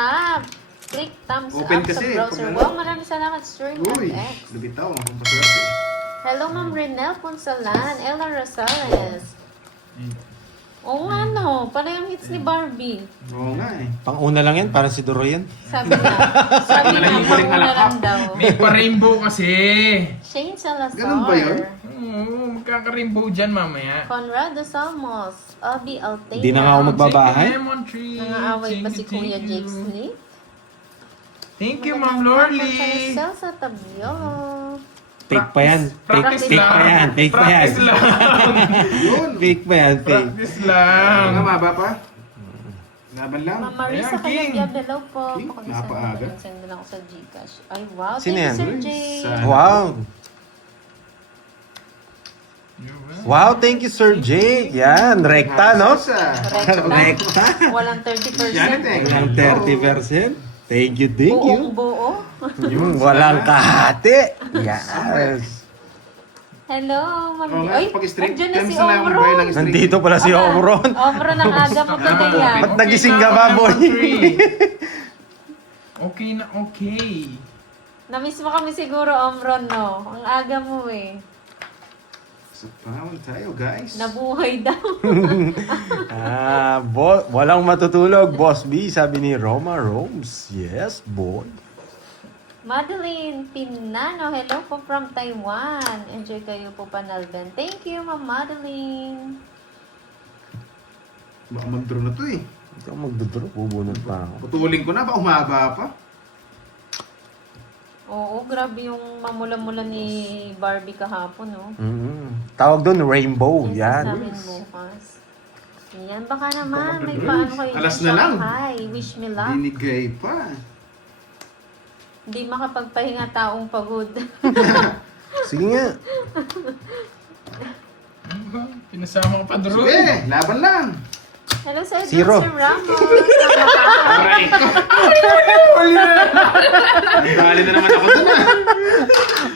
up. Click thumbs Open up sa kasi, browser. pag Wow, maraming salamat, Sir Uy, X. lumitaw. Ang paswerte. Hello, Ma'am Renel Ponsalan. Ella Rosales. Oo nga, no. Pala yung hits ni Barbie. Oo nga eh. Pang-una lang yan, parang si Doroy yan. Sabi na. Sabi Wala na, yung huling panguna halakap. lang daw. May pa-rainbow kasi. Shane Salazar. Ganun ba yun? Oo, magkaka-rainbow dyan mamaya. Conrado Salmos. Abby Altea. Hindi na nga ako magbabahay. Lemon tree. Nangaaway pa si Thank Kuya you. Jake Smith. Thank you, Ma'am Lorly. Sa Tabiolo. Fake pa yan. Practice Fake pa yan. Fake pa yan. Practice lang. Yun. Fake pa yan. Fake. Practice lang. Mga maba pa. Laban lang. Ma'am Marisa Ayan, King. Kalagya, hello po. King, Pakisend napaaga. send lang ako sa Gcash. Ay, wow. Sino Thank you, yan? Sir Jay. Sa- Wow. Wow, thank you, Sir Jake. Yan, rekta, no? Rekta. Walang 30%. Janet eh. Walang 30%. Thank you, thank you. Buong buo. Walang kahati. Yes. Hello, Ma'am. Oo nga, Ay, pag-stream. nandiyan na si Cancel na yung boy Omron. ng stream. Nandito pala si Omron. Omron, ang aga mo today yan. Ba't nagising ka ba, boy? Okay na okay. Namiss mo kami siguro, Omron, no? Ang aga mo eh. Sa pangawan tayo, guys. Nabuhay daw. Walang matutulog, Boss B, sabi ni Roma Romes. Yes, boy. Madeline Pinano, hello po from Taiwan. Enjoy kayo po, Panalben. Thank you, Ma'am Madeline. Baka mag-draw na to eh. Ikaw magdodro, bubunod pa ako. Putulin ko na, baka umaba pa. Oo, grabe yung mamula-mula ni Barbie kahapon, no? Tawag doon, rainbow. Yes, sa Yan. amin bukas. Yan, baka naman, may paano kayo Alas dyan, na lang. Shanghai. Wish me luck. Binigay pa. Hindi makapagpahinga taong pagod. Sige nga. Pinasama ko pa Sige, Droy. laban lang. Hello, Sir Zero. Sir Ramos. Aray. Dali na naman ako dun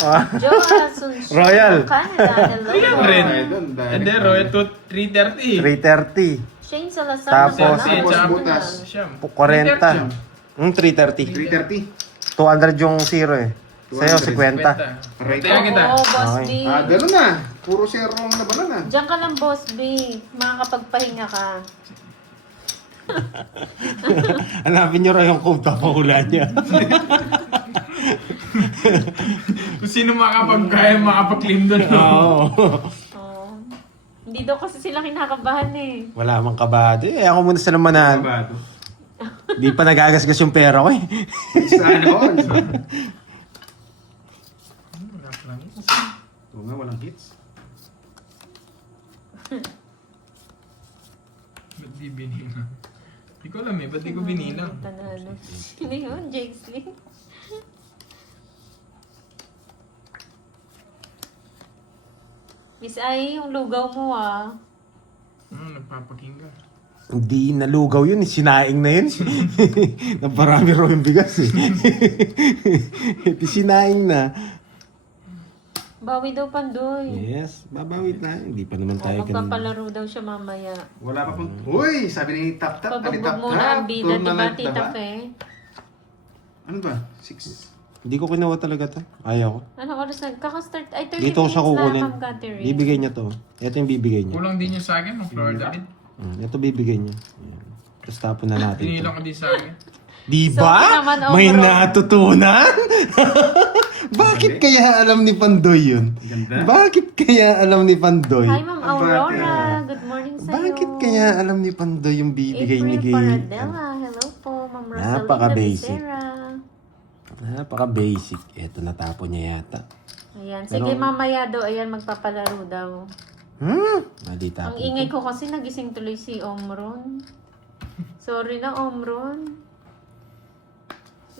ah. Joa Asuncion, Royal. Canada. Hello. Ayan po. rin. Ay, dun, dali. And then, Roy, to 3:30. 3:30. Shane Salazar. Tapos, Salamat. butas. Siyam. 40. 3:30. 3:30. 200 yung zero eh. Sa'yo, 50. Aray Kaya ka. kita. Oo, Boss Okay. B. Ganun na. Puro zero ang labanan ah. Diyan ka lang, Boss B. Makakapagpahinga ka. Hanapin nyo rin yung code, papahula niya. Kung sino makapagkaya, makapag-claim doon. No? Oo. Oo. Hindi daw kasi sila kinakabahan eh. Wala mang kabado. Eh, ako muna sila manan. Kabado. Di pa nagagasgas yung pera ko eh. Sana all. Oo nga, walang hits. Ba't di binilang? Hindi ko alam eh, ba't di ko binilang? Tanalo. Sino yun? Jake Sling? Miss Ai, yung lugaw mo ah. Nagpapakinggan. Hindi nalugaw yun, eh. Sinaing na yun. Naparami raw yung bigas eh. Sinaing na. Bawi daw Pandoy. Yes, babawi tayo. Hindi pa naman tayo ganun. Magpapalaro daw siya mamaya. Wala pa pang... Uy! Sabi ni Tap Tap. Pabugbog muna ang bida, di ba, Tita Fe? Ano ba? 6. Hindi ko kinuha talaga to. Ayaw ko. Anong oras na? Kaka-start. Ay, 30 Dito ko siya minutes na, kukunin. Ma'am Catherine. Bibigay niya to. Ito yung bibigay niya. Kulang din yung sa akin, ng Florida din. Ito bibigay niya. Ayan. Tapos tapon na natin to. Tinilang ko din sa akin. Di So, ba? naman, May overall. natutunan? Bakit kaya alam ni Pandoy yun? Ganda. Bakit kaya alam ni Pandoy? Hi, Ma'am Aurora. Good morning sa'yo. Bakit kaya alam ni Pandoy yung bibigay ni April Gay? Paradela. Hello po, Ma'am Rosalina Napaka-basic. Becerra. Napaka-basic. Eto, natapon niya yata. Ayan. Sige, Pero- mamaya daw. Ayan, magpapalaro daw. Hindi Ang tapon ingay ko. ko kasi nagising tuloy si Omron. Sorry na, Omron.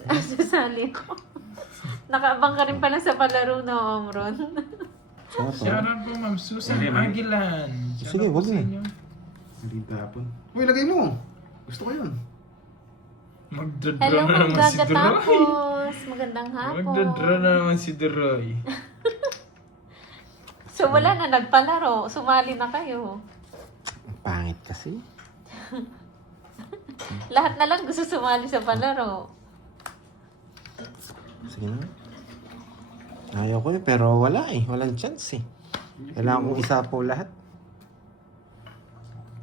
Sasali ko. Nakaabang ka rin pala sa palaro na, Omron. Shoutout po, Ma'am Susan Aguilan. Sige, wag na. Hindi tapon. Uy, lagay mo. Gusto ko yun. Magdodraw Hello, na Ma'am naman si Duroy. Gagatapos. Magandang hapon. Magdodraw na naman si Duroy. So, wala na. Nagpalaro. Sumali na kayo. Ang pangit kasi. Lahat na lang gusto sumali sa palaro. Sige na. Ayaw ko pero wala Walang chance Kailangan kong isapaw lahat.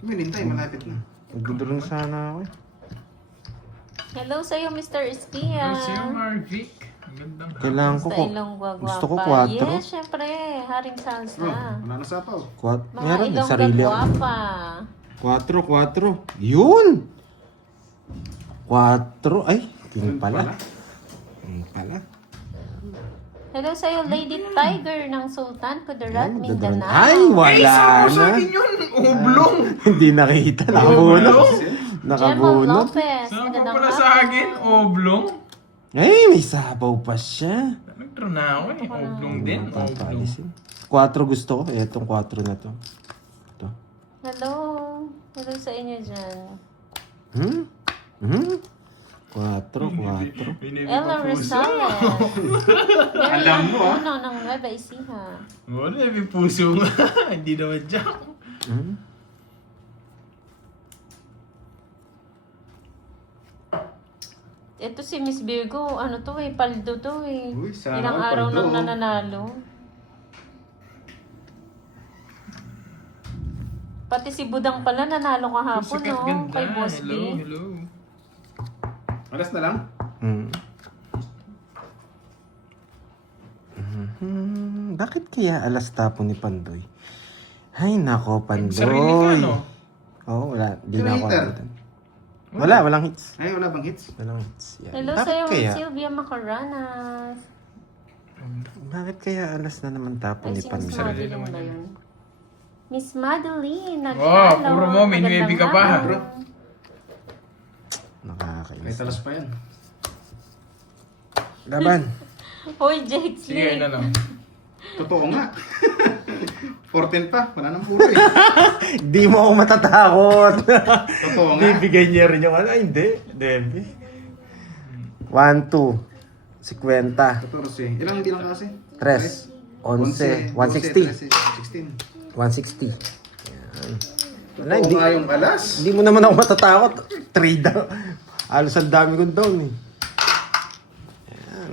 Minintay, malapit na. Nagdudurong sana ako Hello sa'yo, Mr. Eskia. Si Marvic. Ang gandang Kailangan ko Basta ilong gwagwapa. Gusto ko 4. Yes, syempre. Haring Oh, salsa. wala na sapaw. Mga Meron ilong sarili ako. gwagwapa. 4. Yun! 4. Ay, yun pala. Yun pala. Hello sa'yo, Lady Tiger ng Sultan Kudarat, Ay, Mindanao. Ay, wala Ay, sa na. akin yun! Oblong! Hindi nakita. Nakabunot. Gemma Nakabunot. Lopez. Saan pa Magandang pala sa akin? Oblong? Ay, may sabaw pa siya. Nagtro na ako Oblong din. Oblong. Papalisin. 4 gusto ko. Itong 4 na to. Ito. Hello. Hello sa inyo dyan. 4. Ella Rosales. Alam mo, ah. Uno ng Nueva Ecija. Wala, may puso nga. Hindi naman dyan. Ito si Miss Virgo, ano to paldo to Uy, sana Ilang all araw paldo. nang nananalo. Pati si Budang pala nanalo kahapon, Sikat no? ganda. Kay Boss Hello, B. hello. Alas na lang. Bakit kaya alas tapo ni Pandoy? Ay, nako, Pandoy. Sarili ka, no? Oo, wala. Di Sino na ako hitter? abutan. Wala, walang hits. Ay, wala bang hits? Walang hits. Yan. Hello Bakit sa'yo, kaya? Sylvia Macaranas. Bakit kaya alas na naman tapo Ay, ni si Miss Pandoy? Madeline ba yun? Miss Madeline, Wow, nag-follow. puro mo, may Magandang nuebi ka pa, araw. bro. Ay, Nakakainis. talas pa yan. Laban. Hoy, Jake Sige, Slick. na lang. Totoo nga. 14 pa. Wala nang puro eh. Di mo ako matatakot. Totoo nga. Bibigay niya rin yung ano. Ay, hindi. Debbie. 1, 2. 50. 14. Ilang hindi lang kasi? 3. 11. 160. 16. 160. Yan. Wala, Totoo hindi, nga yung alas. hindi mo naman ako matatakot. 3 daw. Alos ang dami kong down eh. Yan.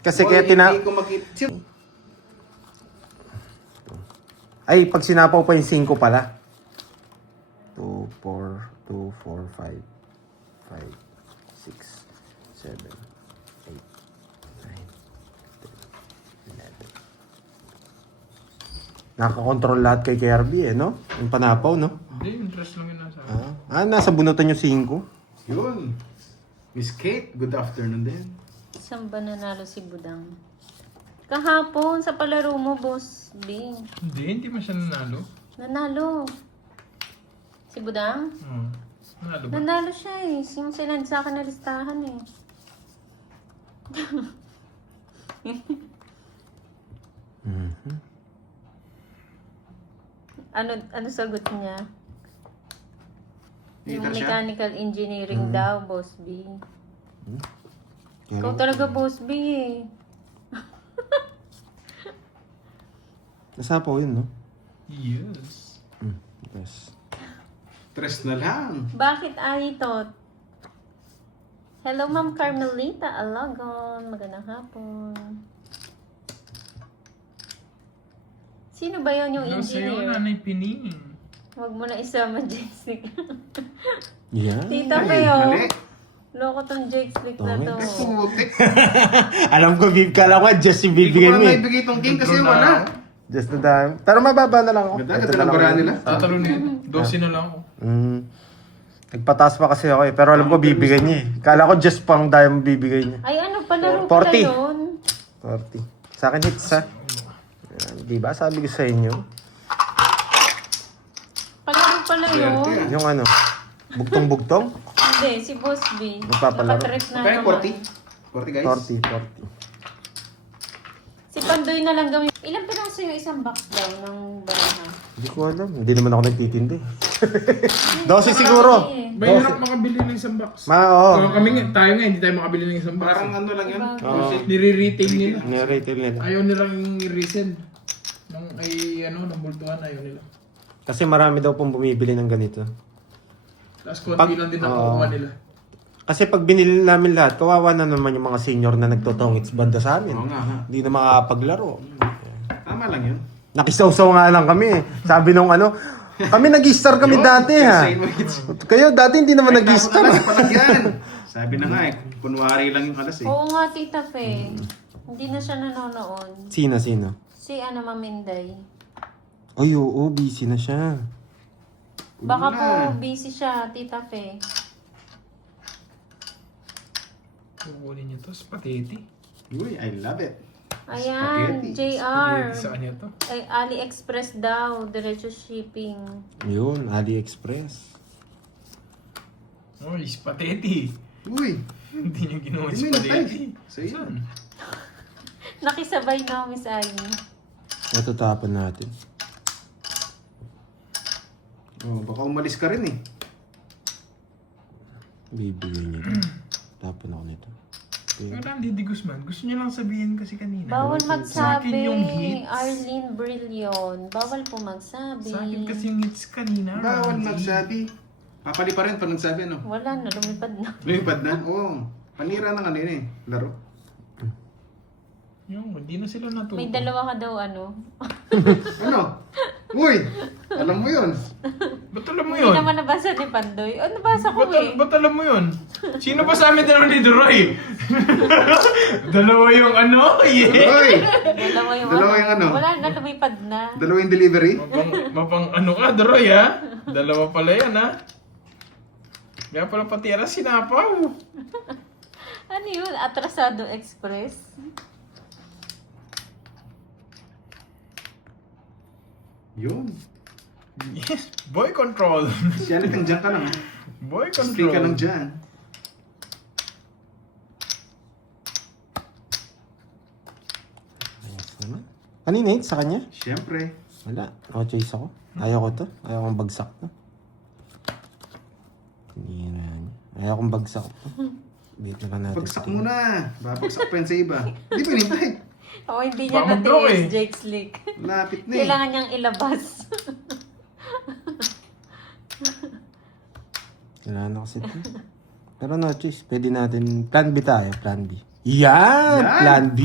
Kasi Oy, kaya Hindi ko makita. Ay, pag sinapaw pa yung 5 pala. 2, 4, 2, 4, 5, 5, 6, 7, 8, 9, 10, 11. Nakakontrol lahat kay KRB no? Yung panapaw, no? Hindi, interest lang yun nasa. Nasa bunutan yung 5. Yun. Miss Kate, good afternoon din. Saan ba nanalo si Budang? Kahapon, sa palaro mo, Boss B. Hindi mo siya nanalo. Nanalo. Si Budang? Nanalo ba? Nanalo siya eh. Yung sinad sa akin na listahan eh. Ano sagot niya? Yung Hitter siya? mechanical engineering daw, Boss B. Ikaw Kaya, talaga, Boss B eh. nasapaw yun, no? Yes. Yes. 3 na lang. Bakit Aitot? Hello, Ma'am Carmelita Alagon. Magandang hapon. Sino ba yon yung Hello sa'yo, engineer? Nanay Pining. Huwag mo na isama, Jake. Yan. Tita Ay, kayo. mali. Loko tong Jake Slick na to. Putik. Alam ko, kala ko, just yung Hindi ko bibigyan pa mo eh. naibigay tong king kasi wala. Just na dami. Pero mababa na lang ako. Ganda, Ito ganda na ng lang bara ako. nila. Tatalo niya. 12 na lang ako. Nagpataas pa kasi ako eh. Pero alam ko, bibigyan niya eh. Kala ko just pang dime bibigay niya. Ay, ano, palaro pala 40. yun? 40. Sa akin hits ha. Yan, diba? Sabi ko sa inyo. Palaro pala yun? Swerte ah. Yung ano, bugtong-bugtong. Hindi, si Boss B. Nagpapalaro. Nakatrip na Kaya naman. 40? 40 guys? 40. Si Pandoy na lang gawin. Ilang piraso yung isang box daw ng baraha? Hindi ko alam. Hindi naman ako nagtitindi. 12 siguro. Mahirap makabili ng isang box. Oo. Kami nga, tayo nga, hindi tayo makabili ng isang box. Parang ano lang yun. Oo. Nire-retail nila. Nire-retail nila. Ayaw nilang i-resell. Nung ay, ng bultuhan, ayaw nila. Kasi marami daw pong bumibili ng ganito. Last konti lang din nakukuha nila. Kasi pag binili namin lahat, kawawa na naman yung mga senior na nagtotongits banda sa amin. Oo nga, ha. Hindi na makakapaglaro. Tama lang yun. Nakisawsaw nga lang kami. Sabi nung ano, kami nag-star kami Yun, dati ha. same with- Kayo dati hindi naman Ay, nag-star. tapos alas, palagyan. Sabi na nga kunwari lang yung alas Oo nga, Tita Fe. Hindi na siya nanonood. Sino? Si Maminday. Ay, oo, busy na siya. Baka Wala. po busy siya, Tita Fe. Kukunin niyo to, spaghetti. Uy, I love it. Ayan, Spaghetti. JR. Spaghetti, saan niya to? Ay, AliExpress daw. Diretso shipping. Yun, AliExpress. Uy, spaghetti. Uy, Hindi niyo ginawa Hindi mo spaghetti. So, yun. Saan? Nakisabay na, Miss Amy. Ito tapon natin. Oh, baka umalis ka rin eh. Bibigyan niyo. Tapon ako nito. Okay. Pero Randy Guzman, gusto niya lang sabihin kasi kanina. Bawal Sa magsabi. akin yung hits. Arlene Brillion. Bawal po magsabi. Sa akin kasi yung hits kanina. Bawal Randy. magsabi. Papali pa rin pag nagsabi ano. Wala na, lumipad na. Lumipad na? Oo. Panira ng ano yun eh. Laro. Yung, hindi na sila natuto. May dalawa ka daw, ano. Ano? Uy! Alam mo yun. Ba't alam mo Hindi yun? naman nabasa ni Pandoy. O, nabasa ko eh. Ba't alam mo yun? Sino ba sa amin dalawa ni Duroy? Dalawa yung ano? Yeah. Uy! Dalawa yung ano? Wala na, lumipad na. Dalawa yung delivery. Mapang ano ka, Duroy ha? Dalawa pala yan ha? Kaya pala pati alas sinapaw. Ano yun? Atrasado Express? Yun. Yes, boy control. Siya hanggang dyan ka lang ha. Boy Stay ka lang control. dyan. Ayos naman. Kanina hit sa kanya? Siyempre. Wala. No choice ako. Ayaw ko to. Ayaw kong bagsak to. Hindi na yan. Ayaw kong bagsak to. Bait na lang natin. Pagsak mo na. Babagsak pa yun sa iba. Hindi pa hinintay. O, hindi niya Baka mag-block natiis, eh. Jake Slick. Lapit na eh. Kailangan niyang ilabas. Kailangan na kasi ito. Pero no choice. Pwede natin. Plan B tayo. Plan B. Yan! Yan! Plan B!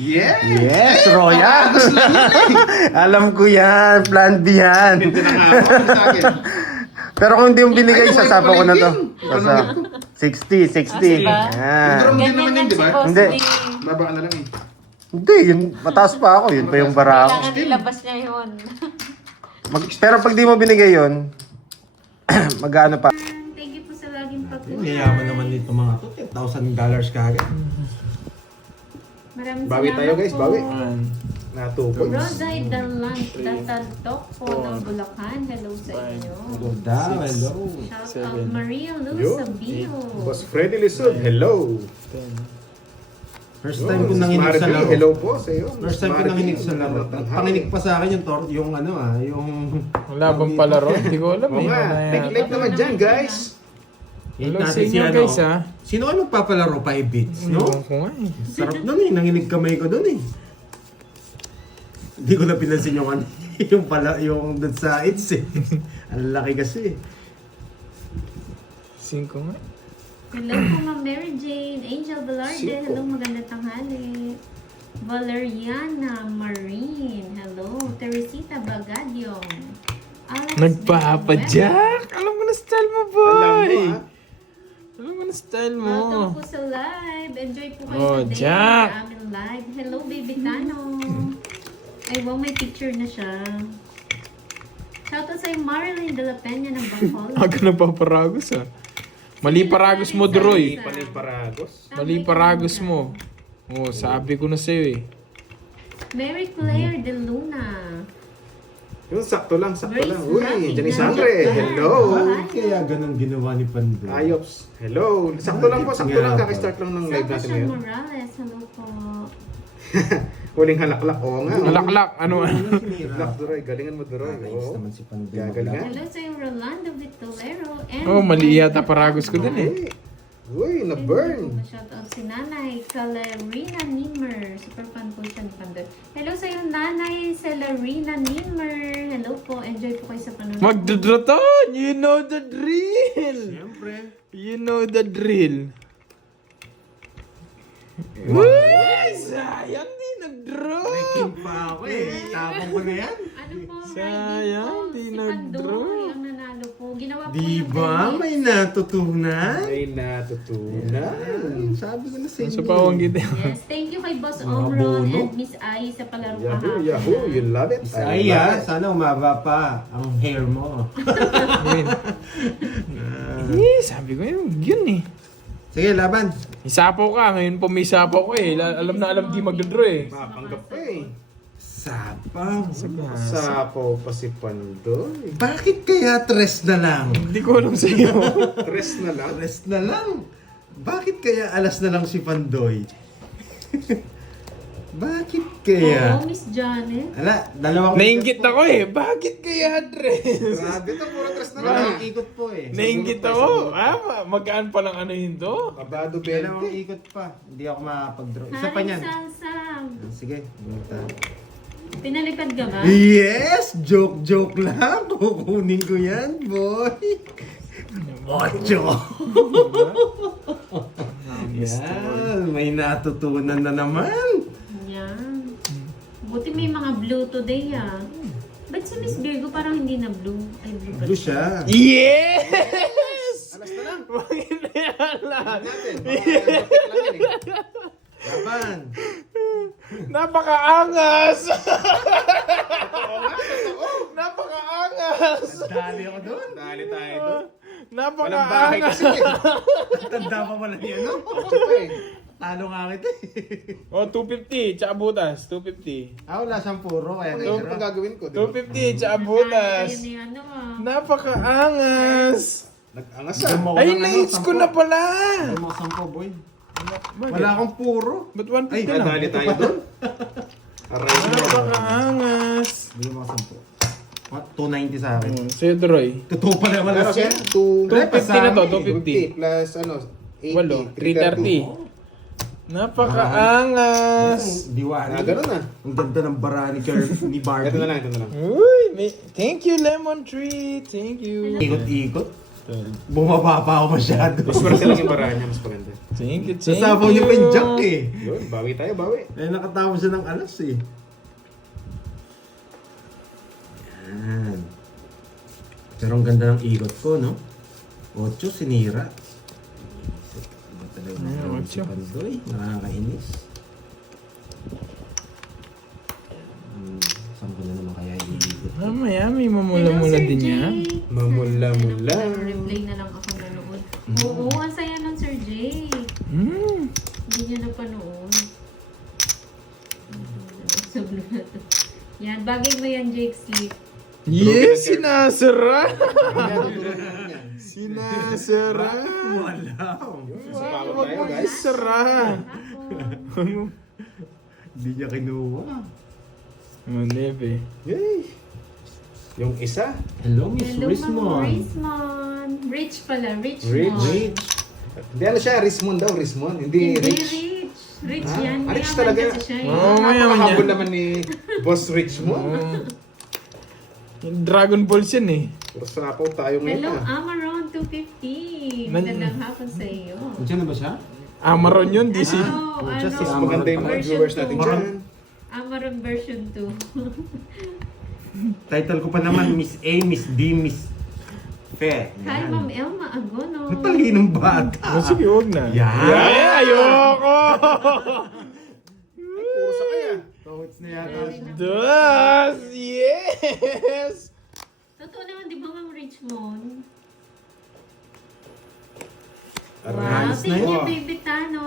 Yeah! Yes, Roya! Alam ko yan. Plan B yan. Hindi na nga ako sa akin. Pero kung hindi mo binigay, Ay, sasapa ko na to. palengking. Sasa 60, 60. diba? Yan. Hindi Ganyan naman yun, yan di si ba? Boss Hindi. Lee. Baba ka na lang eh. Hindi, yun, mataas pa ako. Yun pa yung bara ako. Kailangan ilabas niya yun. Pero pag di mo binigay yun, mag-ano pa. Thank you po sa laging pagkuha. Yayaman naman dito mga to. $10,000 kagad. Maraming Bawi salamat tayo, guys, po. bawi. Natukoy. Roday Dalantok po ng Bulacan. Hello sa inyo. Hello daw, hello. Shout out Maria Luz Yo. Sabino. Boss Freddy Lisod, hello. First time ko nanginig sa laro. Hello po sa iyo. First time ko nanginig sa laro. Panginig pa sa akin yung ano yung... Wala bang palaro? Hindi ko alam Oo eh. nga, take naman dyan guys. Hello sa inyo guys ha. Sino ka magpapalaro 5 bits, no? Ewan ko nga eh. Sarap nun eh, nanginig kamay ko dun eh. Hindi ko na pinansin yung ano, yung dun sa it's eh. Ang laki kasi. 5 nga. Hello po Ma'am Mary Jane. Angel Velarde. Hello, magandang tanghali. Valeriana Marine. Hello. Teresita Bagadyong. Alex Nagpapadyak! Alam mo na style mo, boy! Alam mo ah. Alam mo na style mo. Welcome po sa live. Enjoy po kayo Oh, sa day Jack. sa aming live. Hello, baby Tano. Ay, wow, may picture na siya. Shoutout sa'yo, Marilyn de la Peña ng Bacolod. Aga na paparagos ah. Mali paragos mo, Duroy. Paragos. Mali paragos mo. Oh, sabi ko na sa'yo eh. Mary Claire de Luna. Yung sakto lang, sakto Grace lang. Uy, Lucky. Janice Andre, hello. Bakit kaya ganun ginawa ni Pando? Ayops, hello. Sakto lang po, sakto lang. Kakistart lang ng live natin Salvation ngayon. Morales, hello po. Huling halaklak, oo nga. Alaklak, ano Halaklak, Duroy. Galingan mo, Duroy. Ayos Oo. naman si Pando. Gagalingan. Hello sa'yo, Rolando Vitolero. And Oh, mali yata paragos ko dun eh. Uy, na-burn. Shoutout si Nanay Celerina Nimmer. Super fan po siya ni Pandoy. Hello sa'yo, Nanay Celerina Nimmer. Hello po. Enjoy po kayo sa panonood. Magdudraton! You know the drill! Siyempre. You know the drill. Uy! Sayang di nag-draw! May king pa ako eh. Tapang ko na yan. Ano po, Sayang, Friday di po, si nag-draw. Pandoy ang nanalo po. Ginawa po Di yung ba? Friday. May natutunan. Ay, natutunan. Sabi ko na sa Sa pawang gita. Yes, thank you kay Boss Mga Omron bono. and Miss Ai sa palaro Yahoo, kahapon. Yahoo, you love it. Ay, sana umaba pa ang hair mo. Sabi ko yun eh. Sige, laban. Isapo ka, ngayon po may isapo ko eh. Alam na alam di magdodraw eh. Mapanggap pa eh. Sapaw. Sapaw pa si Pandoy. Bakit kaya tres na lang? Hindi ko alam sa'yo. Tres na lang. Tres na lang. Bakit kaya alas na lang si Pandoy? Bakit kaya? Oo, Miss Janet. Ala, dalawang Nainggit ako eh. Bakit kaya dress? Grabe to, puro tres na lang. Dalawang ikot po eh. Nainggit ako. Magkaan pa lang ano yun to? Kabado Dalawang 20. ikot pa. Hindi ako makapag-draw. Isa pa Haring niyan. Salsam. Sige, bunta. Pinalipad ka ba? Yes! Joke lang. Kukunin ko yan, boy. Ocho. Yan, may natutunan na naman. Yan. Buti may mga blue today ah. Ba't si Miss Virgo parang hindi na blue? Ay, blue pa. Blue siya. Yes! Alas na lang. Bakit na yan lahat? Natin. Baka topic lang yan eh. Laban. Napakaangas! Napakaangas! Dali ako doon. Dali tayo doon. Walang bahay Napakaangas! kasi eh. Tanda pa pala niya, no? Ocho pa eh. Talo nga kita eh. Oh, 250, tsaka butas. 250. Ah, wala siyang puro. Kaya Ano yung pang gagawin ko? Diba? 250, tsaka butas. Ayun ni ano ah. Napakaangas! Nag-angas Bigyan mo ah. ako Ay, ng ano, na-hits ko 10. na pala! Bigyan mo ako 10, boy. Wala akong puro. Ba't Ay, 150 lang? Dali tayo doon. Aray mo. Napakaangas! Bigyan mo ako 10. 290 sa akin. Sa'yo, Droy. Totoo pala wala Pero siya. siya, 2 250 na to, 250 plus ano, 80. Walo, 330. Napakaangas! Diwali. Ah, ganun ah. Ang ganda ng bara ni ni Barbie. Ito na lang, ito na lang. Uy, thank you, Lemon Tree. Thank you. Ikot-ikot. Bumaba pa ako masyado. Mas maganda lang yung barahan niya, mas maganda. Thank you, thank Sasabaw you. niyo pa yung jack eh. Yun, bawi tayo, bawi. Eh, nakatawa siya ng alas eh. Yan. Pero ang ganda ng ikot ko, no? 8, sinira. Iba talaga Ayan, si 8. Pandoy. Nakakainis. Saan ko na naman kaya iikot? Mamaya, may mamula-mula Hello, Sir din Jay. yan. Mamula-mula. Replay na lang ako nanood. Oo, ang saya nun, Sir Jay. Hindi niya napanood. Sa blue na to. Yan, bagay mo yan, Jake Sleep. Yes, sinasara! Kaya tuturo natin yan. Sinasara! Wala. Sasabawan Huwag tayo, mo guys. isara! Ako. Hindi niya kinuha. Oh, nebe. Yay! Yung isa, Hello, Miss Hello, Ma'am Rismon. Rismon. Rich pala, Richmond. Rich. Hindi ano siya, Rismon daw, Rismon. Hindi Hindi Rich. Rich. Rich Ah, yan. Rich Mayaman talaga. kasi siya. eh. Oo, mayaman Napakahambol yan. naman ni Boss Richmon. Yung Dragon Balls yan eh. Pero sapaw tayo ngayon Hello, ah. Amaron 250. Nan- Magandang hapon sa iyo. Nandiyan na ba siya? Amaron yun, DC. Ano, Just ano, is Maganda yung mga version viewers natin 2. dyan. Amaron version 2. Title ko pa naman, Miss A, Miss D, Miss Fe. Hi, Ma'am Elma Agono. Napalinong bata. Oh, sige, huwag na. Yan. Ayoko! Ay, puro sa kaya. Thoughts na yata siya. Das! Yes! Totoo naman, di ba, Ma'am Richmond? Wow, Alis na thank you, yun. Baby Tano.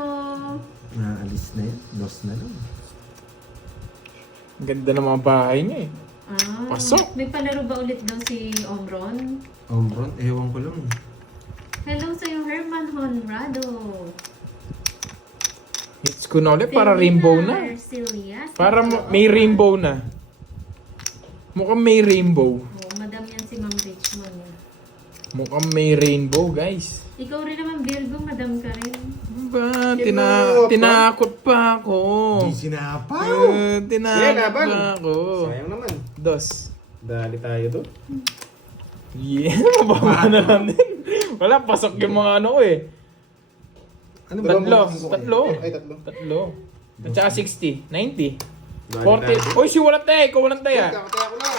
Naalis na yun. Dos na lang. Ang ganda ng mga bahay niya eh. Ah, Pasok. May palaro ba ulit daw si Omron? Omron, ewan ko lang. Hello sa'yo, Herman Honrado. Hits ko na ulit para rainbow na. Arcelia. Para may rainbow na. Mukhang may rainbow. Oh, madam yan si Ma'am Richmond. Mukhang may rainbow, guys. Ikaw rin naman, Virgo, madam ka rin. tinakot pa ako. Hindi sinapaw. Tinakot laban. pa ako. Sayang naman. Dos. Dali tayo doon. Yeah, mababa na lang din. Wala, pasok yung mga ano ko eh. Ano ba? Tatlo. Ay, tatlo. Tatlo. At saka 60. 90. Dali 40. Uy, si walang taya. Ikaw walang taya. Kakataya ko lang.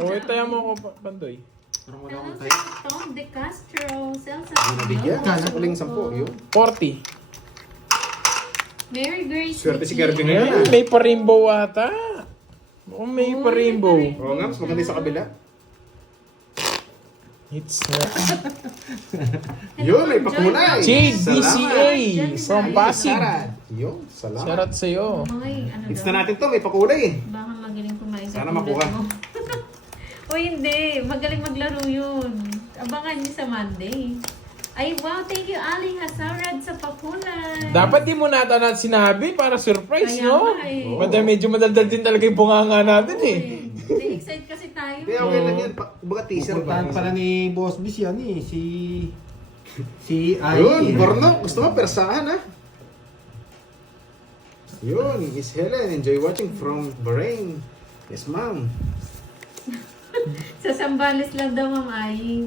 Uy, taya mo ako, Pandoy. Parang wala Hello akong sa tayo. Tom De Castro. Celsa. Nabigyan. Huling 10. Yun. 40. Mary Grace. Swerte si Vicky. Kirby ngayon. May pa-rainbow ata. Oh, may Oh, pa-rainbow. may pa-rainbow. Oo nga, mas maganda yung sa kabila. It's not. Yun, may pakulay. Jade Salamat. DCA from Pasig. Sarat. Yun, salamat. Shoutout sa'yo. May ano Hits daw? na natin to, may pakulay eh. Baka magaling kumain sa Sana tulad makuha. mo. O hindi, magaling maglaro yun. Abangan niyo sa Monday. Ay, wow, thank you, Aling Hasarad sa pakulay. Dapat di mo nata na sinabi para surprise, Kaya no? nga eh. Medyo madaldal din talaga yung bunganga natin eh. Na-excite kasi tayo. Kaya okay lang yan. Kumbaga teaser ba? Pupuntahan pala ni Boss B yan eh. Si Ai. Yun, Borno. Gusto mo persahan ha? Yun, Miss Helen. Enjoy watching from Bahrain. Yes, ma'am. Sa Sambales lang daw, Ma'am Ay.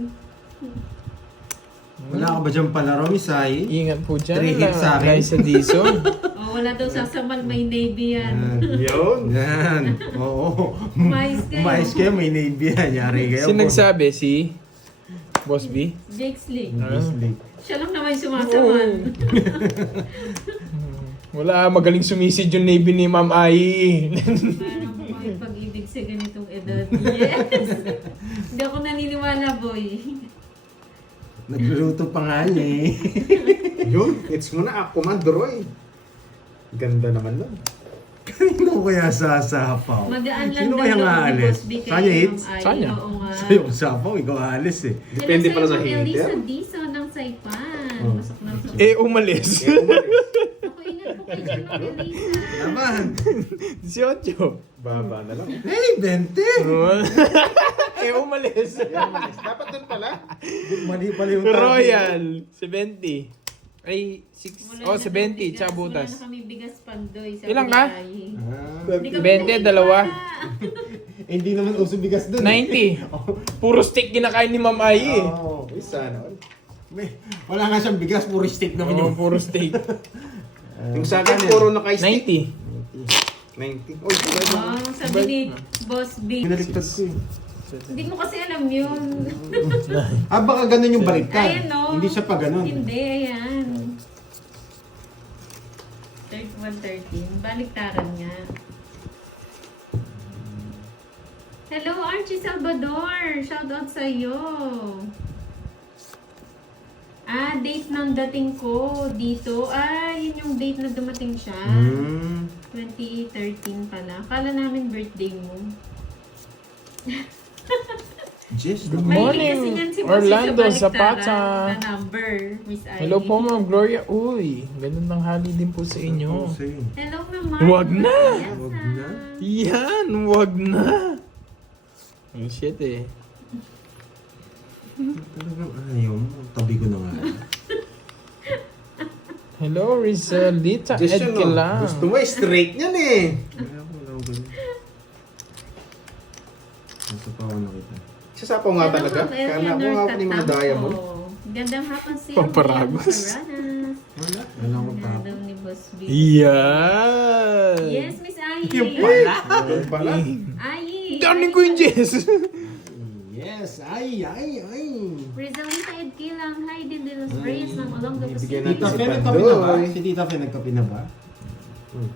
Wala ka ba dyan palaro, Miss Ai? Ingat po dyan. 3 hits sa akin. Guys sa Dizon. O, wala daw sasamal, may Navy yan. Yun. Yan. Oo. Umayos kayo. Umayos kayo, may navy yan. Yari kayo. Sino nagsabi? Si Boss B? Jake Slick. Grizzly. Siya lang naman yung sumasamal. Wala, magaling sumisid yung Navy ni Ma'am Ai. Parang may pag-ibig sa ganitong edad. Yes! Hindi ako naniniwala, boy. Nagluluto pa nga niya eh. Yun, it's mo na ako man, Roy. Ganda naman nun. Kanino kaya sasapaw? Madaan lang Sino daw kaya loob nga ni alis? Boss B kay Kanya hits? Ma'am Ai. Kanya. Oo nga. Sa'yo kung sapaw, ikaw aalis eh. Depende Hello pala sa Ma'am hater. Elisa Dizon ng Saipan. Oh. Pasok na sa... Eh, umalis. Kaya umalis. Ako, ingat po kayo dyan, Ma'am Elisa. Naman. 18. Baba na lang. Hey, 20! Eh, umalis. Kaya umalis. Dapat dun pala. Mali pala yung target. Royal, 70. Ay, 6. Wala Oh, na 70. kami bigas. Tsaka butas. Wala na kami bigas pandoy. Sa Ilang ka? Ay. Ah, Hindi kami 20, naniniwala. dalawa. eh, hindi naman uso bigas dun. 90. Puro steak kinakain ni Ma'am Ai eh. Oo. Uy, sana all. Wala nga siyang bigas, puro steak naman Oo, yung... puro steak. Yung sa akin, puro naka-stick. 90. 90. Uy, pula na. Oh, sabi ni Boss B. Pinaliktad ko eh. Hindi mo kasi alam yun. Ah, baka ganun yung baliktad. Ayan no. Hindi siya pa ganun. Hindi, ayan. 113. Baliktaran nga. Hello, Archie Salvador. Shoutout sa'yo. Ah, date ng dating ko dito. Ah, yun yung date na dumating siya. 2013 pala. Akala namin birthday mo. Just Good May morning, kasi yan si Bossy Orlando sa Zapata. baliktaran na number, Miss Ivy. Hello po, Ma'am Gloria. Uy, ganun ng hali din po sa inyo. Hello naman. Wag na! Yes, Wag na. Yan, wag na. Oh, shit eh. Talagang ayaw mo. Tabi ko na nga. Hello, Rizalita Just yun, no? Edkelang. Gusto mo, straight yan eh. Kaya ako wala akong ganun. Nasa pa ako nakita. Sasapaw nga talaga. Kala ko nga ni mga diamond. Gandang hapon siya. Pamparagos. Wala. Wala akong Wala tapo. daw ni Boss B. Yan. Yes, Miss Ai. Yung pala. Yung pala. Ai. Darling ko yung Jess. Yes. Ay. Rizalita Edkilang. Hi, din de los Reyes ng Olonga Bibigyan Pacific. Tita Si Fe, nagkape Pandoy. na ba? Si Tita Fe, nagkape na ba?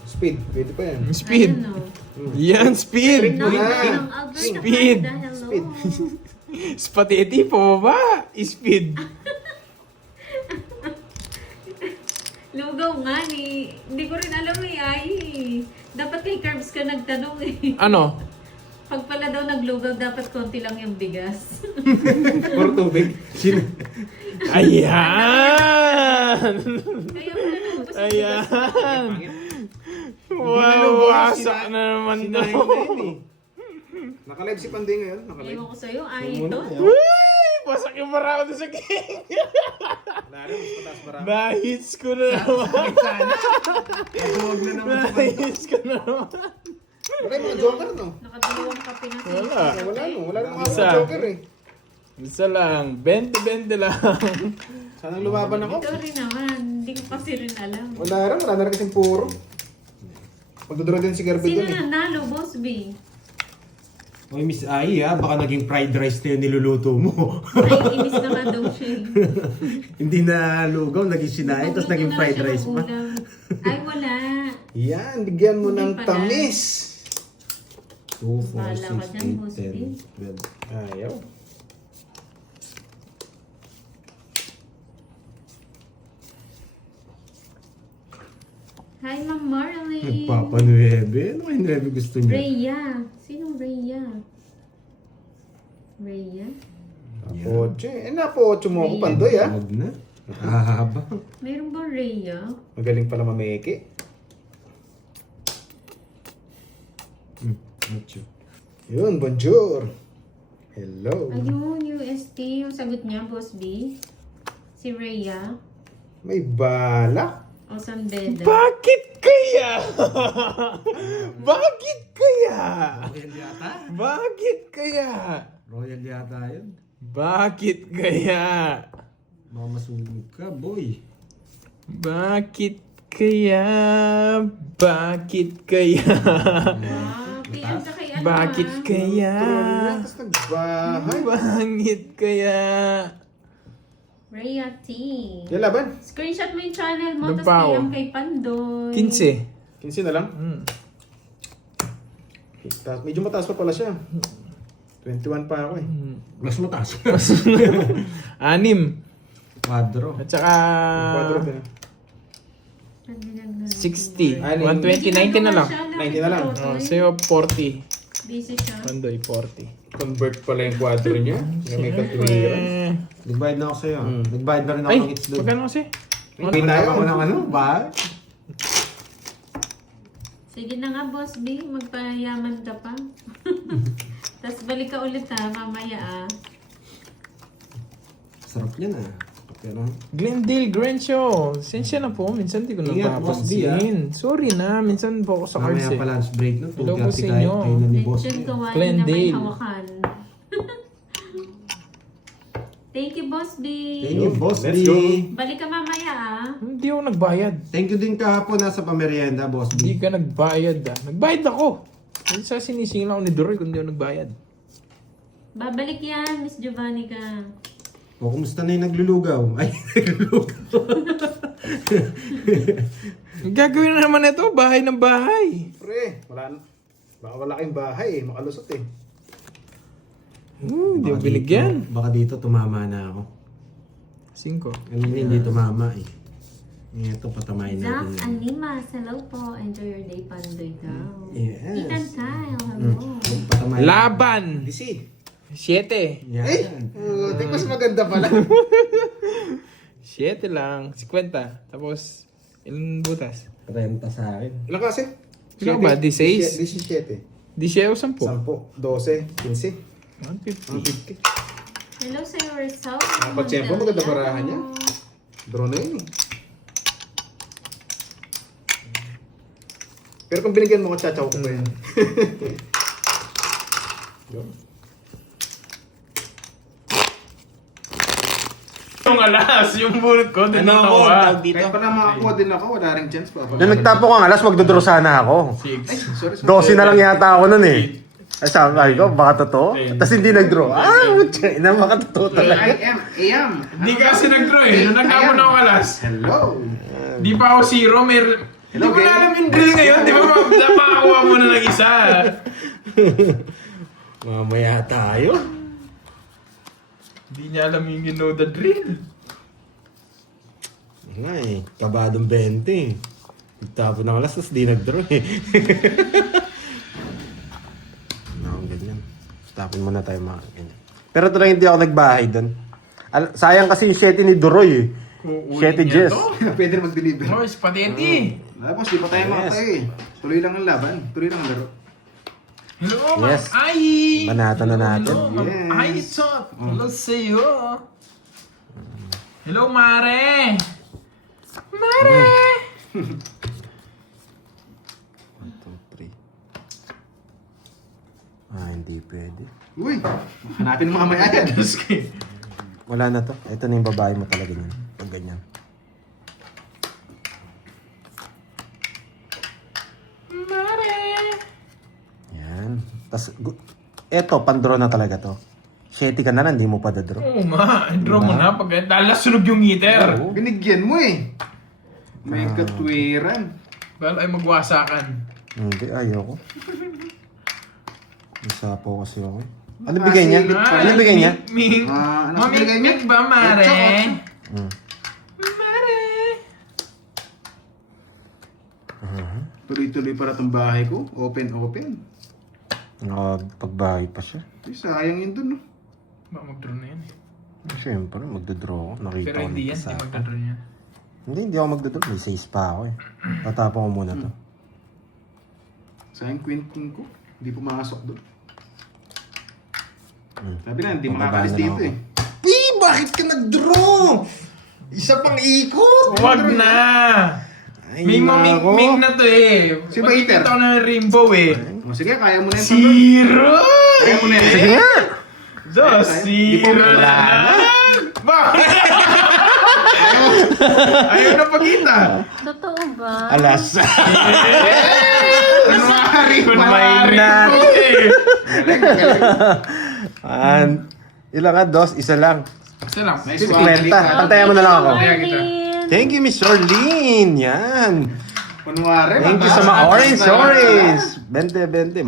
Speed. Pwede pa yan. Speed. Ayan, no. Yan, speed. Nong na. ng Alberta, Speed. Canada. Hello. Speed. Spaghetti po ba? Speed. Lugaw nga ni. Hindi ko rin alam eh. Ay. Dapat kay Curbs ka nagtanong eh. Ano? Pag pala daw naglugaw, dapat konti lang yung bigas. Or tubig. Ayan! Kaya pala naubos yung bigas. Ayan! Wow, wasak na naman Sinayin na daw. yun eh. Naka-live si Panday ngayon. Naka-live. Ewan ko sa'yo, ay Muna, ito. ayaw. Uy! Wasak yung marako doon sa king. Wala rin, mas mataas marami. Na-hits ko na naman. Huwag na naman sa Na-hits ko na naman. Wala yung mga joker, no? Nakadalawang kape na Wala. Wala, no? Wala nang mga Isa. joker, eh. Isa lang. 20-20 lang. Sana lumaban ako. Ikaw rin naman. Hindi ko kasi rin alam. Wala na rin kasing puro. Magdodoro din si Garfield Sino doon, eh. nanalo, Boss B? Oy, Miss Ai, baka naging fried rice na yung niluluto mo. Ay, inis na nga daw siya. Hindi na lugaw, naging sinain, tapos naging Pagluto na fried siya ng rice pa. ulam. Ay, wala. Yan, bigyan mo Hindi ng pala. tamis. 2, 4, Bahala ka 6, dyan, 8, Boss 10, 12. Ayaw. Hi, Ma'am Marley. Nagpapanuebe. Ano kayong nuebe gusto niya? Rhea. Sinong Rhea? Rhea? Napocho, eh. Napocho mo ako, Pandoy, ah. Huwag na. Nakahaba. Meron ba Rhea? Magaling pala mameke. Mucho. Yun, bonjour. Hello. Ayun, UST. Yung sagot niya, Boss B. Si Rhea. May balak. O San Beda. Bakit kaya? Bakit kaya? Royal yata? Bakit kaya? Royal yata yun. Bakit kaya? Baka masunog ka, boy. Bakit kaya? Bakit kaya? Wow, PM ka kay ano Bakit ah. kaya? Tapos nagbahay. Bakit kaya? Rhea T. Yan, laban. Screenshot mo yung channel mo, tapos Nagpao. PM kay Pandoy. 15. 15 na lang. Medyo mataas pa pala siya. 21 pa ako, eh. Mas mataas. 6. Quadro. At saka Quadro din, ah. 60. Ay, 120, 90 na lang. 90 na lang. Oh, sa'yo 40. Busy siya. Pandoy, 40. Convert pala yung quadro niya. Kaya may katwiran. Nagbayad na ako sa'yo. Nagbayad na rin ako Ay, ng hits doon. magkano kasi? May Wala tayo. ako ng ano, ba? Sige na nga, Boss B. Magpayaman ka pa. Tapos balik ka ulit ha, mamaya ah. Sarap yan ah. Pero, Glendale Grand Show. Sensya na po. Minsan di ko Ingat, Boss D, napapasdiin. Sorry na. Minsan po ako sa cards mamaya eh. pa lunch break no? Hello po 2:30 sa kayo inyo. kayo na ni Boss. Lechon kawain na may Glendale. hawakan. Thank you, Boss B. Thank you, Boss Let's D. go. Balik ka mamaya ah. Hindi ako nagbayad. Thank you din kahapon nasa pamerienda, Boss Hindi D. ka nagbayad ah. Nagbayad ako. Minsan sinisingil ako ni Doroy kung hindi ako nagbayad. Babalik yan, Miss Giovanni ka. O, kumusta na yung naglulugaw? Ay, naglulugaw. Ang gagawin na naman ito, bahay ng bahay. Pre, baka wala kayong bahay, eh. Makalusot, eh. Hindi ako Baka binigyan. dito- Baka dito tumama na ako. 5. Hindi tumama eh. Ito, patamayin Zach natin. yan. Animas, hello po. Enjoy your day, Pandoy daw. Yes. Ethan Kyle, hello. Patamayin. Laban! DC. 7. Yan. Eh, tingnan mas maganda pala. 7 lang. 50. Tapos, ilan butas? 30 sa akin. Ilang klase? Ilan ba? 16? 17. Di siya 10. 10, 12, 15. 150. 150. Hello, Sir Rizal. Pagtiyempo, maganda barahan niya. Draw na yun, eh. Pero kung binigyan mo ko, chachaw ko pa yan. Yun. Yung alas, yung bulot ko, din Ano ako, tawag dito? Kahit pa na makakuha din ako, wala rin chance pa. Nung nagtapo ka alas, magdodro sana ako. 6. Sorry. 12 na lang yata ako nun eh. Ay, sabi ko, baka totoo? Tapos hindi nag-draw. Mutya, ina, baka totoo talaga. AM. Hindi ka kasi nag-draw eh. Nung nagkamo na ako alas. Hello. Di pa ako 0, may... Hindi Hello, mo Gay. na alam yung drill ngayon. Di ba makakuha mo na ng isa? Mamaya tayo. Hindi niya alam yung you know the drill. Nga eh, kabadong 20. Nagtapo ng alas, tapos di nag-draw eh. Ano, ganyan. Tapon muna tayo mga ganyan. Pero talagang hindi ako nagbahay doon. Sayang kasi yung 7 ni Duroy eh. 7 Jess. Pwede na mag-deliver. Oh, spaghetti. Tapos, di pa tayo Yes. makatayo, eh. Tuloy lang ang laban. Tuloy lang ang laro. Hello, Ma'am Yes. Ai! Banatan na natin. Hello, Ma'am Yes. Ai Tot! Hello sa'yo! Hello, Mare! Mare! 1, 2, 3. Hindi pwede. Uy, hanapin mo mamaya yan. Diyos ko eh. Wala na to. Ito na yung babae mo talaga niyan. Pag ganyan. Mare! Yan. Tapos, eto, pandraw na talaga to. 7 ka na lang, hindi mo pa dadraw. Oo nga, draw mo na pag dahil sunog yung heater. Oo. Binigyan mo eh. May katwiran. Well, ay magwasakan. Hindi, ayoko. Isa po kasi ako eh. Ano bigay niya? Masilip Ano bigay niya? Ming, Ano sa bigay niya? mamimik ba, Mare? Otso. Hmm. Mare! Tuloy-tuloy para itong bahay ko. Open. Pagbahay pa siya. Uy, sayang yun dun, no? Ba, mag-draw na yan eh. Siyempre, magdodraw ako. Nakita Pero ko hindi ng yan, isa. hindi mag-draw yan. Hindi ako magdodraw. May 6 pa ako eh. Tatapon ko muna to. Sayang queen ko. Hindi pumasok doon. Sabi na, hindi Pababa makakalis na lang dito ako. eh. Bakit ka nag-draw? Isa pang ikot! Huwag na! Ay, May mamimik na to eh. Si Baiter. Pagkita ko na ng rainbow eh. O sige, kaya mo na yan. Zero! Kaya mo na yan. Sige nga! Di po Zero wala na! Bakit? Ayaw na pagkita. Totoo ba? Alas. Kunwari. May na. Ilan ka? 2? Isa lang. Isa lang. Nice 50. one. Pantayan mo na lang ako. Kaya kita. Arlene. Thank you, Miss Orlean. Yan. Kunwari. Thank you sa mga orange. 20.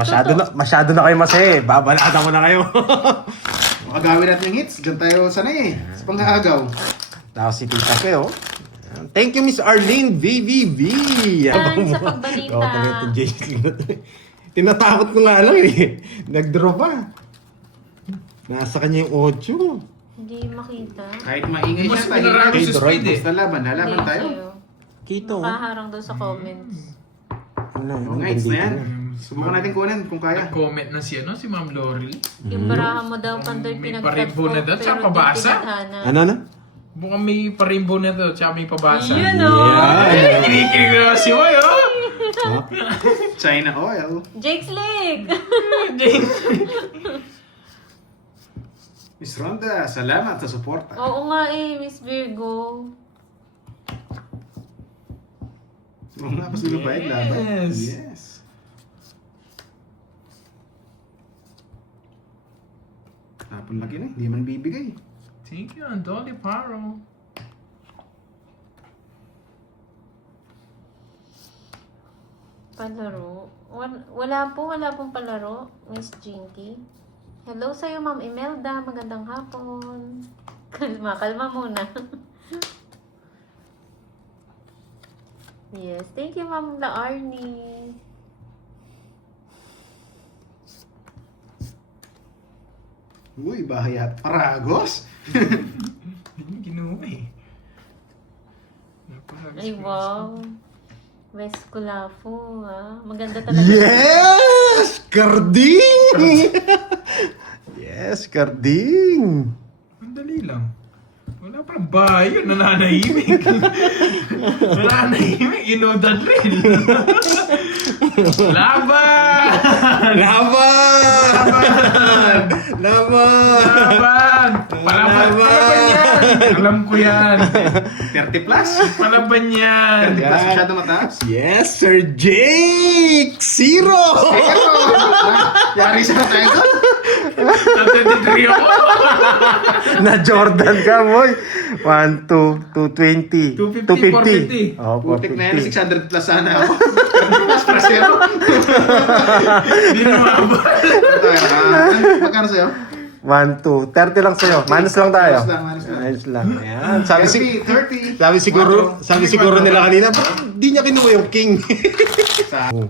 Masyado na kayo masaya eh. Babalatan ko na kayo. Agawin natin yung hits. Diyan tayo sanay eh. Sa pang-aagaw. Tapos si Tita Pe, oh. Thank you, Miss Arlene VVV. Yan, sa pagbalita. Oh, ito, Jason. Tinatakot ko nga lang eh. Nag-draw pa. Nasa kanya yung 8. Hindi makita. Kahit maingay Mas siya, pinarago tahimik. si Speed eh. Basta laban. Lalaban tayo. Kito. Kaharang daw sa comments. Oo nga, hits na yan. Subukan natin kunin kung kaya. Nag-comment na si Ma'am Laurel. Yung baraha mo daw pandoy May pinag-cut paribo na daw, pero tsaka di pabasa. tinadhana. Ano na? Mukhang may pa-rainbow na to, tsaka may pabasa. Yan o! Yeah. Kinikilig na si Moy, oh! China oil. Jake Slick! Miss Ronda, salamat sa suporta. Oo nga eh, Miss Virgo. Oo nga, pas lubayad laban. Yes. Yes. Tapon laki na, hindi man bibigay. Thank you, Dolly Paro. Palaro? Wala pong palaro, Miss Jinky. Hello sa'yo, Ma'am Imelda. Magandang hapon. Kalma muna. Yes, thank you, Ma'am La Arnie. Uy, bahay at paragos. Hindi niya ginawa eh. Ay, wow. West Culafo, ha? Maganda talaga. Yes! Carding! Yes, Carding! Ang dali lang. Wala pa ng bayo, nananahimik. Nananahimik, inodad rin. Laban! Laban! Palaban yan! Alam ko yan. 30 plus? Palaban yan. 30 plus Yan. masyado mataas. Yes, Sir Jake! 0! Yari sa tayo ko. Natatitree ako. Na Jordan ka, boy. 1, 2, 220. 250, 250. Oh, Putik na yan, 450. 600 plus sana ako. 30 plus plus zero. Hindi na mababa. Magkano sa'yo? 1, 2. 30 lang sa'yo. Minus lang tayo. Minus lang. Minus lang. Ayan. Sabi 30. siguro nila kanina, bakit di niya kinuha yung king? Oh,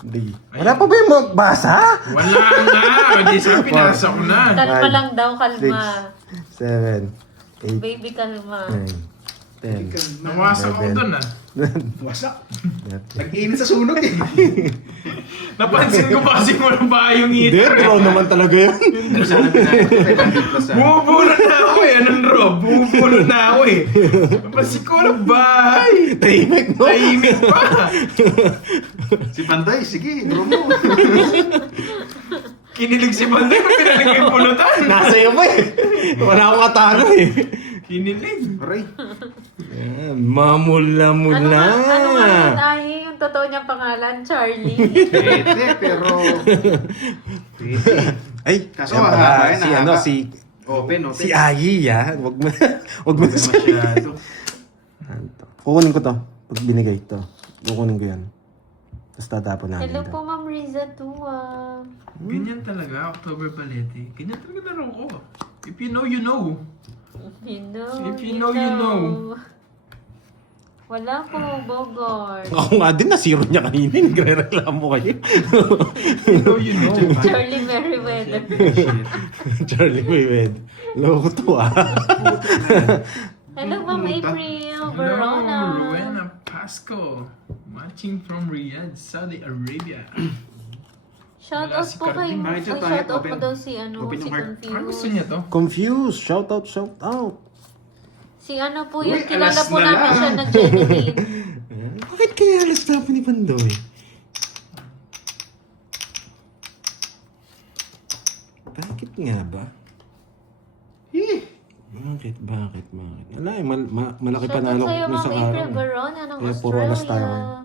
di. Wala pa ba yung magbasa? Wala na. Hindi sabi, pinasa ko na. Kalma lang daw, kalma. 7, 8, Baby, kalma. 9, 10. Nawasak ako dun ah. Wasak. Nag-iinit sa sunog eh. Napansin ko pa kasi walang bahay yung Hindi, heater. draw naman talaga yan. Sana pinahit ko 500 plus ah. Bumubulot na ako eh. Anong Rob? Bumubulot na ako eh. Napansin ko walang bahay. Tahimik, no? Tahimik pa. Si Panday, sige, draw mo. Kinilig si Banday pa pinalig yung pulutan. Nasa iyo pa eh. Wala akong katalo eh. Kinilig. Aray. Yan, mamula-mula. Ano nga tayo yung totoo niyang pangalan? Charlie. Pwede, pero... Pwede. Ay, Kaso yan pala, mahaba yan, si mahaba. ano, si... Open. Si Ayi, ha? Wag mo, wag mo Masyado. Kukunin ko to. Pag binigay to. Kukunin ko yan. Tapos tatapon namin Hello to. po, Ma'am Riza Tua. Ganyan talaga, October Balete. Ganyan talaga laro ko. If you know, you know. If you know, you know. Wala po, Bogor. Ako nga din, nasiro niya kanina. Nagre-reklamo kayo. You know, you know. Charlie Merriweather. Charlie Mayweather. Loko to ah. Hello, Ma'am April Verona. Hello, Rowena Pasco. Watching from Riyadh, Saudi Arabia. Shout Wala out si po kay... Bakit siya Ay, tayo? shout out mo Open. daw si ano, Open si yung heart. Parang gusto Confused. niya to. Confused. Shout out, shout out. Si ano po Uy, yun, kilala alas po na namin lang. siya na Genevieve. Bakit kaya alas na ni Pandoy? Bakit nga ba? Eh, Bakit? Wala eh, malaki Shout out panalo sa'yo, ko sa Ma'am April araw. Verona ng Kaya puro alas tayo Australia. ngayon.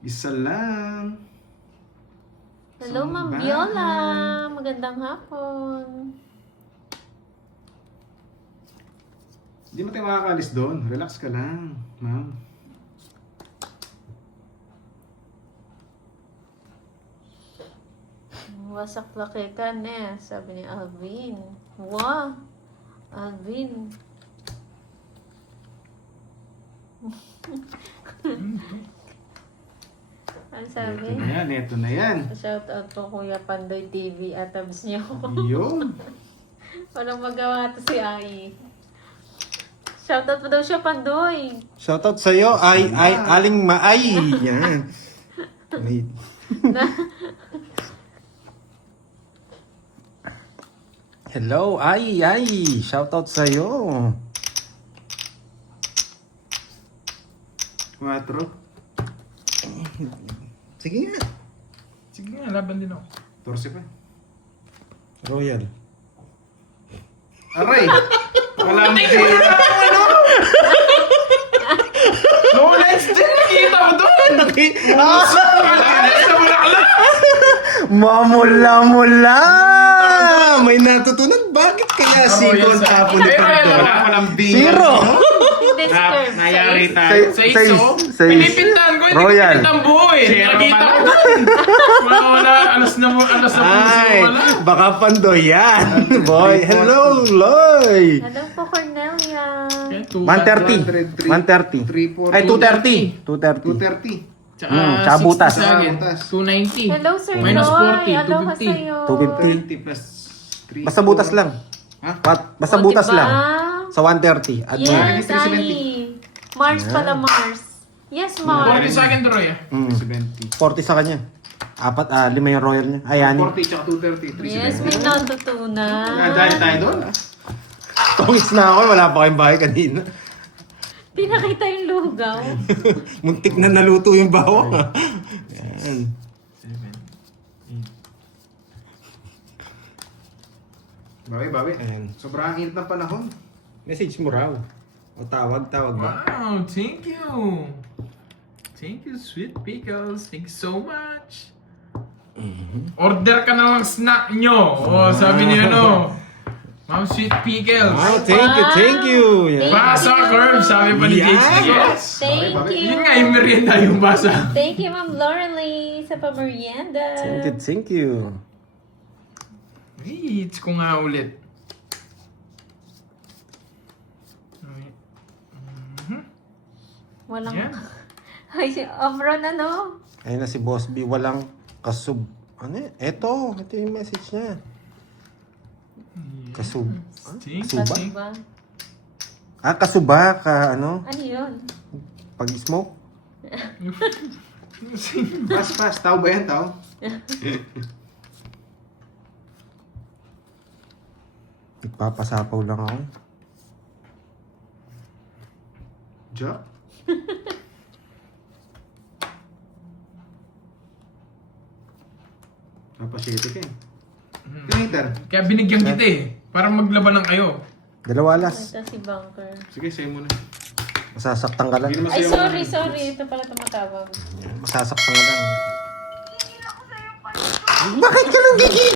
isa lang. Hello, Ma'am Sambahan. Viola. Magandang hapon. Hindi mo tayo makakalis doon. Relax ka lang, ma'am. Wasak laki ka, ne, sabi ni Alvin. Wow! Alvin. Ano sabi? Ito na yan. Shout out po Kuya Pandoy TV at abs niyo. Yun. Walang magawa to si Ai. Shout out mo daw siya, Pandoy. Shout out sa'yo, Aling Maay. Yan. May... Hello, Ay. Shout out sa'yo. 4. Sige nga. Sige nga, laban din ako. 14 pa. Royal. Aray! Wala mo pera. No, let's din! Nakita mo doon! Sa Bulacan! Mamula-mula! May natutunan. Bakit kaya single Royal sa- tapo ni Pandoy? Wala pa ng bingo. Zero! Disturb. Nayari tayo. Sa iso, Seis. pinipintahan ko, hindi Royal. ko pinintang buo eh. Zero Nakita pala. ko doon. Wala, alas na Ay, wala. baka Pandoy yan. Boy, hello, Loy! Hello po, Cornelia. 130. 130. 340. Ay, 230. 230. 230. Tsaka butas. 60 sa akin. Butas. 290. Hello, Sir Minus Roy. 40, Aloha 250. sa'yo. 250. 20 plus 3. Basta butas lang. Ha? Basta O, butas diba? lang. Sa 130. Add mo. Yes, 370. Ai. Mars pala, Mars. Yes, Mars. 40 sa akin, Troy. Mm. 70. 40 sa kanya. 5 yung royal niya. Ayan. 40 tsaka 230. 370. Yes, may natutunan. Dahil tayo doon. Tungis na ako. Wala pa kayong bahay kanina. Pinakita yung lugaw. Muntik na naluto yung bawang. Yan. 7, Bawi. Ayan. Sobrang init ng panahon. Message mo raw. O tawag ba? Wow, thank you. Thank you, Sweet Pickles. Thank you so much. Order ka na lang snack nyo. Oh, sabi niyo ano. Ma'am Sweet Pickles. Wow, thank you. Yan. Thank Basa curve, sabi pa ni Yes. JC. Yes. Thank you. Yun nga, yung merienda yung basa. Thank you, Ma'am Loralee, sa pamerienda. Thank you. Eats ko nga ulit. Walang... Yan. Ay, Omron ano? Ayun na si Boss B. Walang kasub. Ano yan? Ito yung message niya. Kasub. Think, Suba? think. Diba? Ah, kasuba ka, ano? Ano yun? Pag-smoke? Pas. Tao ba yan, tao? Nagpapasapaw lang ako. Jack? Napasiyete ka eh. Tinater. Kaya binigyan kita eh. Para maglaban lang kayo. Dalawa alas. Ito si Bunker. Sige, sa'yo muna. Masasaktan ka lang. Hindi naman Ay, sa'yo sorry. Ito pala tumatawag. Masasaktan ka lang. Bakit ka lang gigi?